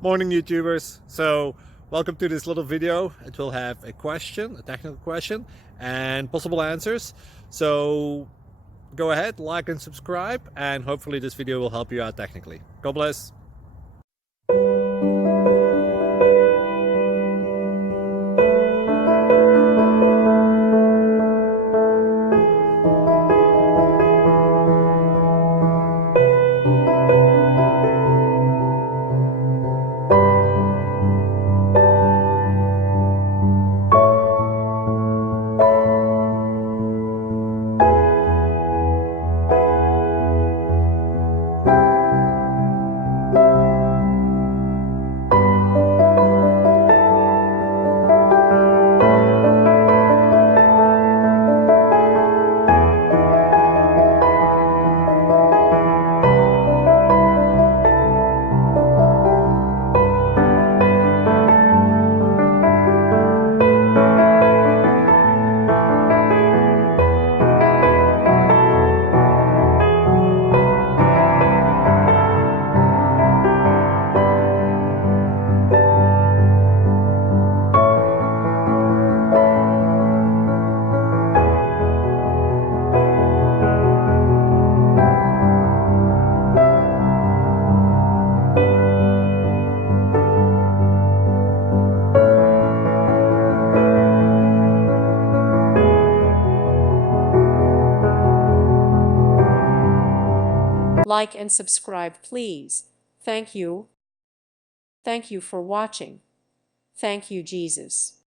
Morning YouTubers. So welcome to this little video. It will have a question, a technical question, and possible answers. So go ahead, like and subscribe, and hopefully this video will help you out technically. God bless. Like and subscribe, please. Thank you. Thank you for watching. Thank you, Jesus.